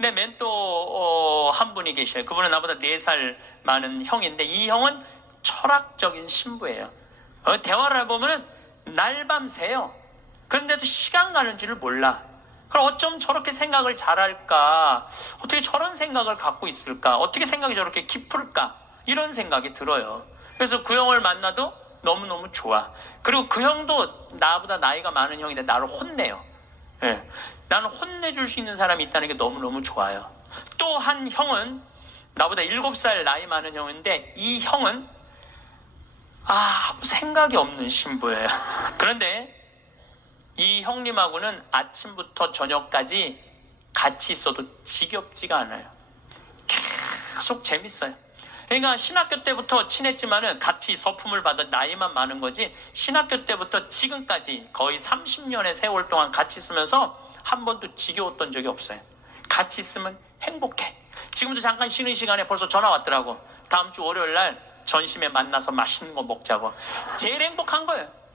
내 멘토 어, 한 분이 계셔요. 그분은 나보다 4살 많은 형인데 이 형은 철학적인 신부예요. 어, 대화를 해보면 날밤 새요. 그런데도 시간 가는 줄을 몰라. 그럼 어쩜 저렇게 생각을 잘할까? 어떻게 저런 생각을 갖고 있을까? 어떻게 생각이 저렇게 깊을까? 이런 생각이 들어요. 그래서 그 형을 만나도 너무너무 좋아. 그리고 그 형도 나보다 나이가 많은 형인데 나를 혼내요. 예. 나는 혼내줄 수 있는 사람이 있다는 게 너무너무 좋아요. 또 한 형은 나보다 7살 나이 많은 형인데 이 형은 아, 아무 생각이 없는 신부예요. 그런데 이 형님하고는 아침부터 저녁까지 같이 있어도 지겹지가 않아요. 계속 재밌어요. 그러니까 신학교 때부터 친했지만은 같이 서품을 받은 나이만 많은 거지 신학교 때부터 지금까지 거의 30년의 세월 동안 같이 있으면서 한 번도 지겨웠던 적이 없어요. 같이 있으면 행복해. 지금도 잠깐 쉬는 시간에 벌써 전화 왔더라고. 다음 주 월요일 날 전심에 만나서 맛있는 거 먹자고. 제일 행복한 거예요.